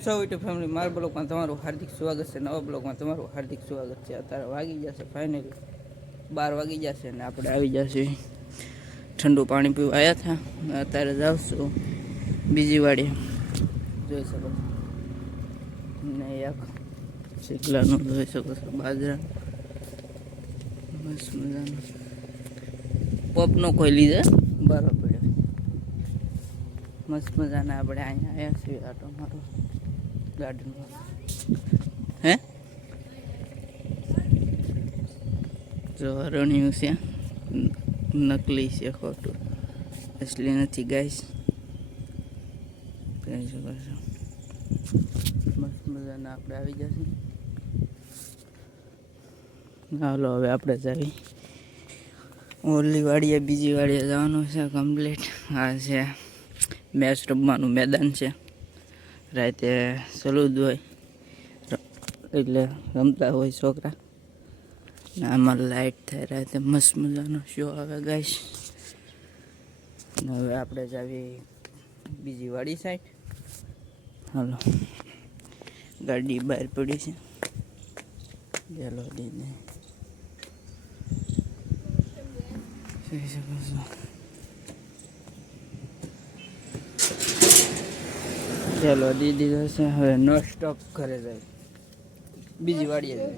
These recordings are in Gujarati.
સૌ યુટ્યુબ ફેમિલી મારા બ્લોગમાં તમારું હાર્દિક સ્વાગત છે. નવા બ્લોગમાં તમારું હાર્દિક સ્વાગત છે. અત્યારે વાગી જશે ફાઇનલી 12 વાગી જશે અને આપણે આવી જશે ઠંડુ પાણી પીવા આવ્યા હતા. અત્યારે જાઉં છું બીજી વાડી, જોઈ શકો છો ને એક શીતલાનું જોઈ શકો છો, બાજરા મસ્ત મજાનું પોપનો કોઈ લીધે બરાબર પડ્યો મસ્ત મજાના. આપણે અહીંયા આવ્યા છીએ આટો મારો ગાર્ડનમાં. હે જો રણ્યું છે, નકલી છે, ખોટું અસલી નથી ગાઈસ, કહી શકો છો. મસ્ત મજાના આપણે આવી જશે. હાલો હવે આપણે જાવી ઓલી વાડીએ, બીજી વાડીએ જવાનું છે કમ્પ્લીટ. આ છે મેચ રમવાનું મેદાન છે, રાતે સલુદ હોય એટલે રમતા હોય છોકરા. આમાં લાઈટ થાય, રાતે મસ્ત મજાનો શો આવે ગાઈસ. હવે આપણે જાવી બીજી વાડી સાઈડ. હાલો ગાડી બહાર પડી છે, ચાલો દીદી જોઈ શકો છો. ચાલો દીદી જશે હવે નો સ્ટોપ ઘરે જાય, બીજી વાડીએ જાય.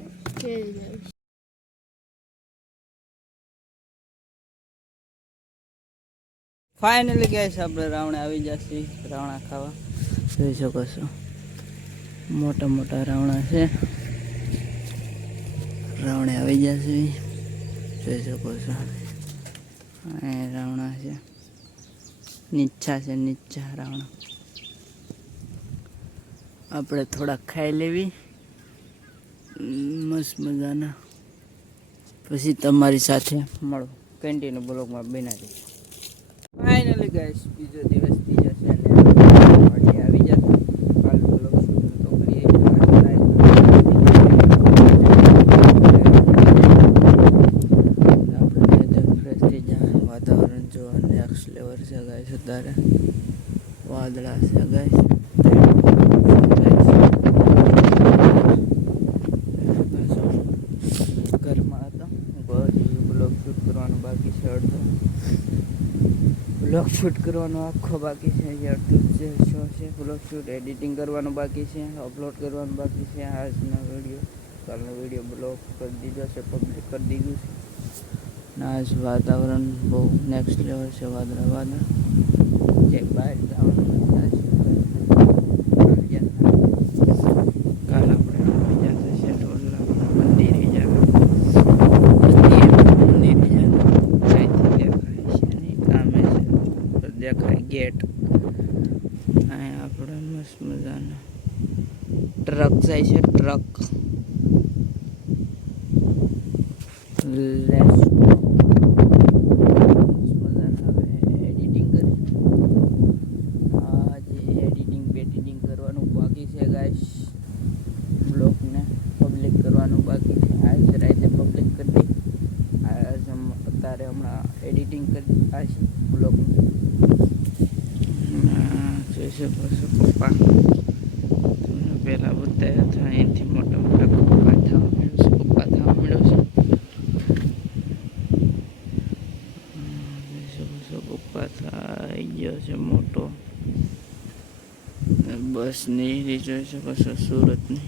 ફાઇનલી ગેસ આપણે રાવણા આવી જશે, રાવણા ખાવા. જોઈ શકો છો મોટા મોટા રાવણા છે, રાવણે આવી જશે. જોઈ શકો છો અહીં રાવણા છે, નીચા છે, નીચા રાવણા. આપણે થોડાક ખાઈ લેવી મસ્ત મજાના, પછી તમારી સાથે મળો કન્ટિન્યુ બ્લોગમાં બનાવી. ફાઇનલી ગાઈસ બીજો દિવસ થઈ જશે અને વાડી આવી જશે. કાલ બ્લોગ શૂટ તો કરીએ, આપણે ફ્રેશ થઈ જાય. વાતાવરણ જોવા નેક્સ્ટ લેવલ છે ગાઈસ. અત્યારે વાદળા છે ગાઈસ, ઘરમાં હતો બ્લોગ શૂટ કરવાનું બાકી છે, અડધો બ્લોગ શૂટ કરવાનો આખો બાકી છે, અડધું જે શો છે બ્લોગ શૂટ એડિટિંગ કરવાનું બાકી છે, અપલોડ કરવાનું બાકી છે. આજનો વિડીયો કાલનો વિડીયો બ્લોગ કરી દીધો છે, પબ્લિક કરી દીધું છે. ને આજ વાતાવરણ બહુ નેક્સ્ટ લેવલ છે, વાદળા વાદળા જે બહાર જવાનું કાલ આપણે જશે છે મંદિરે દેખાય ગેટ. અહીંયા આપણે મસ્ત મજાના ટ્રક જાય છે, ટ્રક એડિટિંગ કરી. આજે એડિટિંગ કરવાનું બાકી છે ગાઈસ, બ્લોગને પબ્લિક કરવાનું બાકી છે. આજ રાતે પબ્લિક કરી દઈ. અત્યારે હમણાં એડિટિંગ કરી આ છે બ્લોગનું. જોઈ શકો છો પપ્પા તમને પહેલાં બતાવ્યા હતા, અહીંથી મોટા મોટા પપ્પા થવા મળ્યો છે, પપ્પા થવા મળ્યો છે. જોઈ શકો છો પપ્પા થઈ ગયો છે મોટો. બસની જોઈ શકો છો સુરતની.